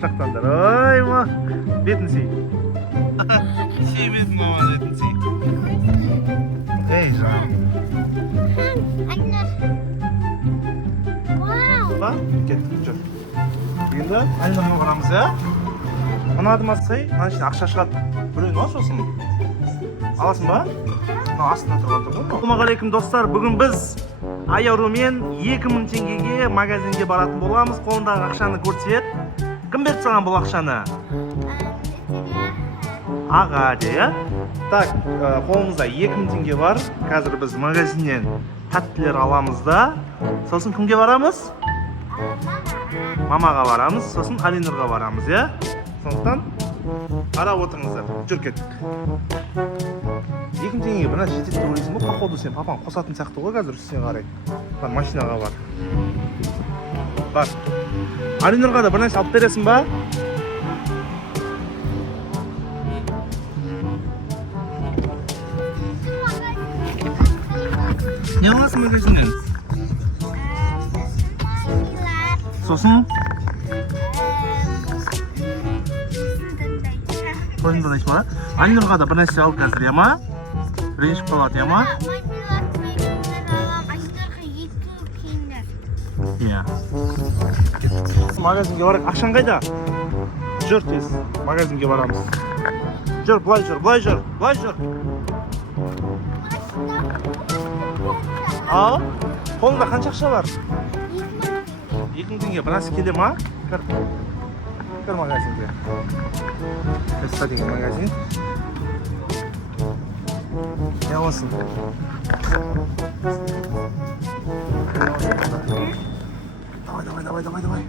Шақтандар, ой ма, бетін сей. Сей бетін маман бетін сей. Ей, жаным. Ба, кеттік, жүр. Енді, айнырға барамыз, я? Мына адым атсай, мына ішіне ақша шығады. Біреуін алшы осың. Аласың ба? Мына астында тұрған тұр ғой. Ассалаумағалейкум достар, бүгін біз Айарумен 2000 теңгеге магазинге баратын боламыз. Қолындағы ақшаны көрсет. Кім беріп саған бұл ақшаны? Аға де, я? Так, қолымызда 2000 теңге бар. Қазір біз магазиннен тәттілер аламыз да. Сосын кімге барамыз? Мамаға барамыз, сосын Алинұрға барамыз, я? Сондықтан қарап отырыңыздар. Жүр кеттік. 2000 теңгеге бірнә жетеді деп ойлайсың ба? Походу сен папаң қосатын сияқты ғой қазір үстіне қарай. Машинаға бар. Бар. Алинұрға да бір нәрсе алып бересің ба? Не аласың магазиннен? Сосын? Көзіңді дайшы ма? Алинұрға да бір нәрсе алып қазір, я ма? Ренжіп қалады, я ма? Иә. Магазинге барайық. Ақшаң қайда? Жүр тез. Магазинге барамыз. Жүр, былай жүр, былай жүр, былай жүр. Ал, қолыңда қанша ақша бар? 2000 теңге. Бір нәрсе келе ма? Кір. Кір магазинге. Эста деген магазин. Не аласың? Давай.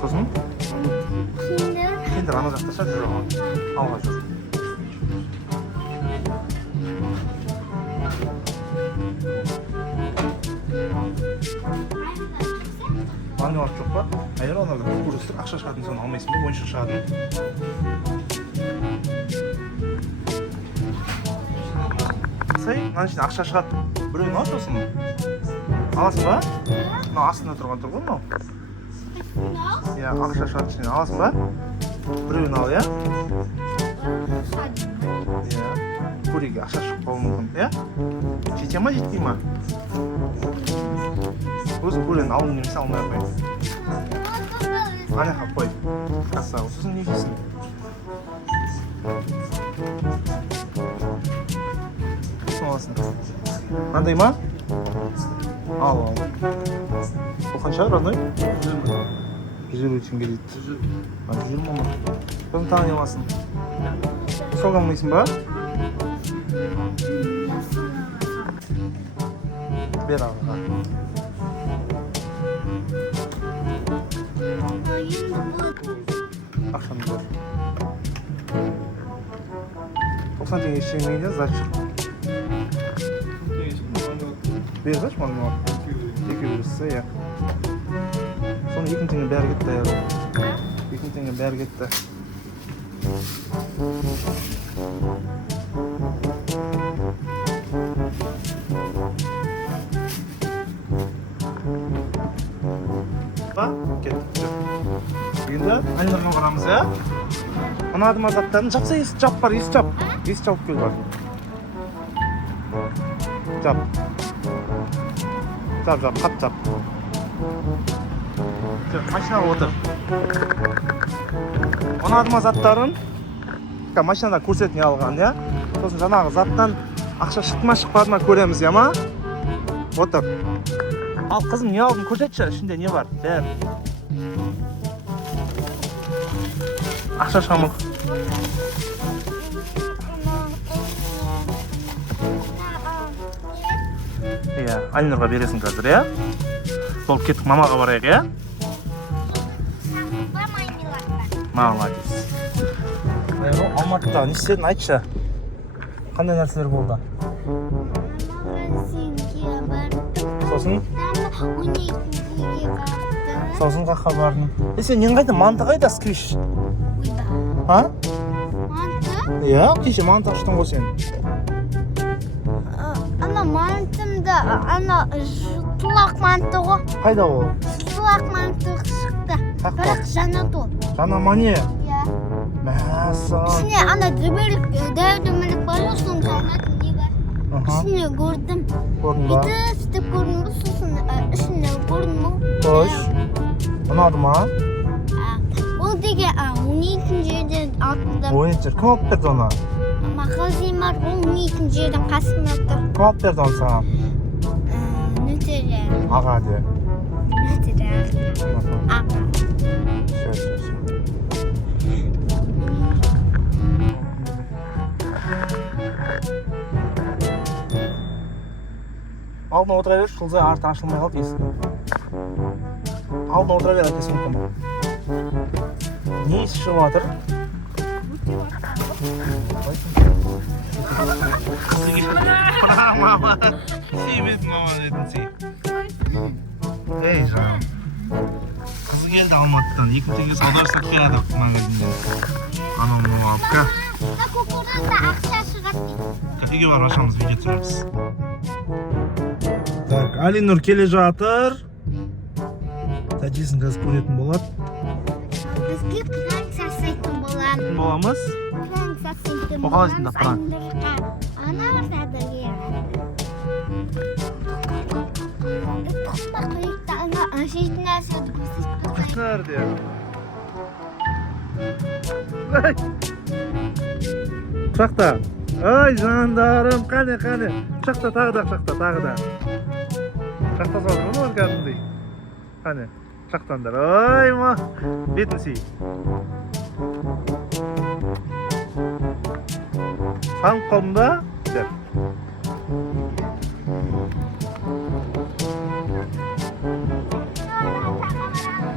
Сосын? Киндер ана жақта шығар жүр оған. Алға жүр. Мармелад жоқ па? Әйер оларда көрістік ақша шығатын соны алмайсың ба? Ойыншық шығатын. Сай, мына ішінде ақша шығады. Біреуін алшы осың. Аласың ба? Мына астында тұрған тұр ғой мынау. Иә, ақша шығады ішіне. Аласың ба? Біреуін ал, иә? Иә. Көрейік, ақша шығып қалуы мүмкін, иә? Жете ма, жетпей ма? Өзі көрейін, алын немесе алмай қой. Ана қап қой. Касса, сосын не дейсің? Аласың. Мынандай ма? Ал. Бұл қанша родной? 150 теңге дейді. 120 ма? Сосын тағы не аласың? Сол алмайсың ба? Бер ағаға. Ақшаны бер. 90 теңге ештеңеге зачем? Берзач мармелад? 2 берісі, иә. Соны 2000 теңге бәрі кетті, әйер. 2000 теңге бәрі кетті. Ба, кеттік. Енді Алинұрға барамыз, иә? Ана адым азаттарын жапса, есі жап бар, есі жап. Есі жауып кел бар. Жап. Жап, қат жап. Машинаға отыр. Ана адым азаттарын машинада көрсет не алған, иә? Сосын жаңағы заттан ақша шықты ма шықпады ма көреміз, я ма? Отыр. Ал қызым не алдың көрсетші, ішінде не бар? Бәр. Ақша шамық. Иә, Алинұрға бересің қазір, иә? Болып кеттік, мамаға барайық, иә? Молодец. Алматыда не істедің, айтшы. Қандай нәрселер болды? Магазинге бардым. Сосын? 12 теңгеге бардым. Сосын қаққа бардың. Сен нең қайда? Манты қайда сквиш? А? Манты? Иә, кеше манты аштың ғой сен. Ана мантымда, ана жылтылақ манты ғой. Қайда ол? ақ манты шықты. Ақ Бірақ манты. жаңа топ. Жана мане. Иә. Мәссаған. Ішіне ана дәу-дәмілік бар ғой, соның қайнатын не бар. Ішіне көрдім. Көрдің ба? Бүйтіп істеп көрдім ғой, сосын ішіне көрдім ғой. Қош. Ұнады ма? Ол деген 12 жерден алтында Ойыншыр. Кім алып берді оны? магазин бар, ол 12 жерден қасында тұр. Кім алып берді оны саған? Нөтері. Аға де. Нөтері. Аға. Все. Алдына отыра берші, Құлзай арты ашылмай қалды есік. Алдына отыра бер, әкесі мүмкін ба? Не есі шығып жатыр? Мама, сүймедім мама дедім сүй. Ей жаным. Қызы келді Алматыдан, 2 теңге сауда жасап қояды магазиннен. Анау алып ка. Кукурузда ақша шығады дейді. Үйге барып ашамыз, видео түсіреміз. Так, Алинұр келе жатыр. Тәжесін қазір көретін болады. Бізге пран жасайтын боламыз. Боламыз. Пран жасайтын О, қалай айтында пран? Ана бар сәдірге. Тұқпа қиықта ана ашитын нәрседі көрсетіп. Nerede? Uçakta. Ay jandarım, kane. Uçakta tağda. Uçakta saldım onu var geldim. Kane. Uçaktandır. Ay ma. Betin si. Hangi kolumda? Gel.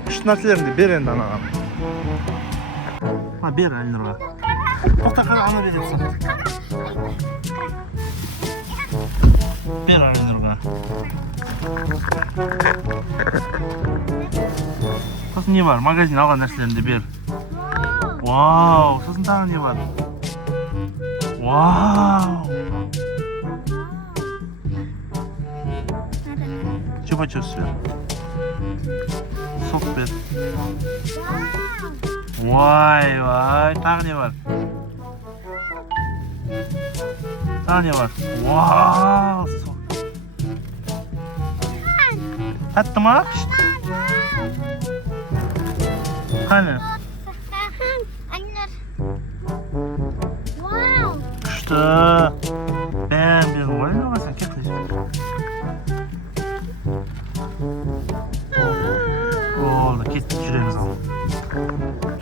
Şu narsalarını ber endi anam. Ha ber Alnur'a. To'xta qara ana beryapsan. Ber Alnur'a. So'sin ne var? Magazin olgan narsalarni ber. Wow, so'sin tag'in ne var? Wow. Chupa-chups ver. Sok ver. Vay, tag'in ne var? Tag'in ne var? Wow, sok. Tattimi? Qani? Kuchli. Ben berdim qo'y, sen ketdi. Oldu, ketdik, жүрemiz al.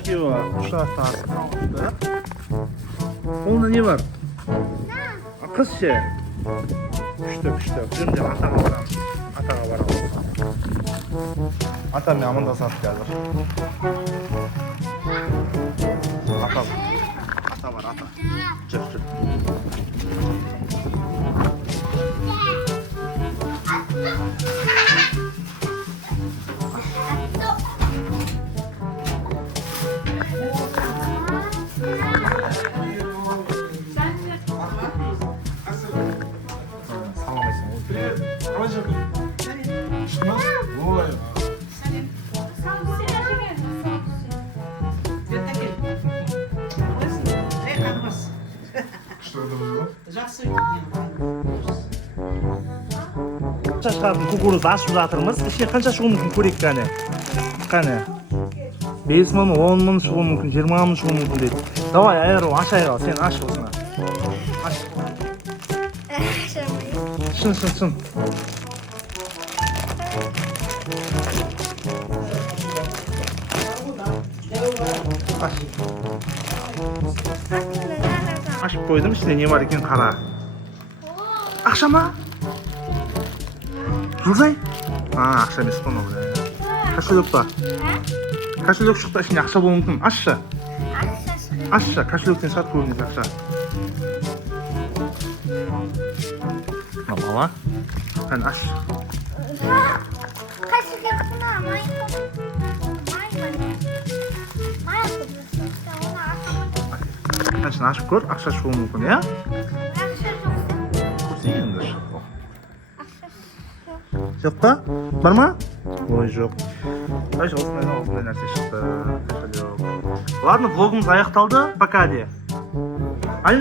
Ki var, kuşlar tarzı aldı. Onda ne var? Kız şey. Күшті. Жүрінде атаға барамыз. Атамен амандасып келдік. Ата бар, ата. Жүр. Қанша шығатын кукуруз ашып жатырмыз. Ішіне қанша шығуы мүмкін көрейік қане. Қане. 5 мың, 10 мың шығуы мүмкін, 20 мың шығуы мүмкін дейді. Давай, айыру, ашайық ал, сен аш осына. Аш. Шын. Аш. Ашып қойдым, ішінде не бар екен қара. Ақша ма? Жылзай? Ақша емес қой мынау. Кошелек па? Кошелек шықты, ішінде ақша болуы мүмкін. Ашшы. Ашшы, кошелектен шығады көбінесе ақша. Бала. Қане аш. Қаншын ашып көр, ақша шығуы мүмкін, иә? Көрсейгендір. Жоқ па? Бар ма? Ой, жоқ. Даже осындай нәрсе шықты. Ладно, влогымыз аяқталды. Пока де. Алина,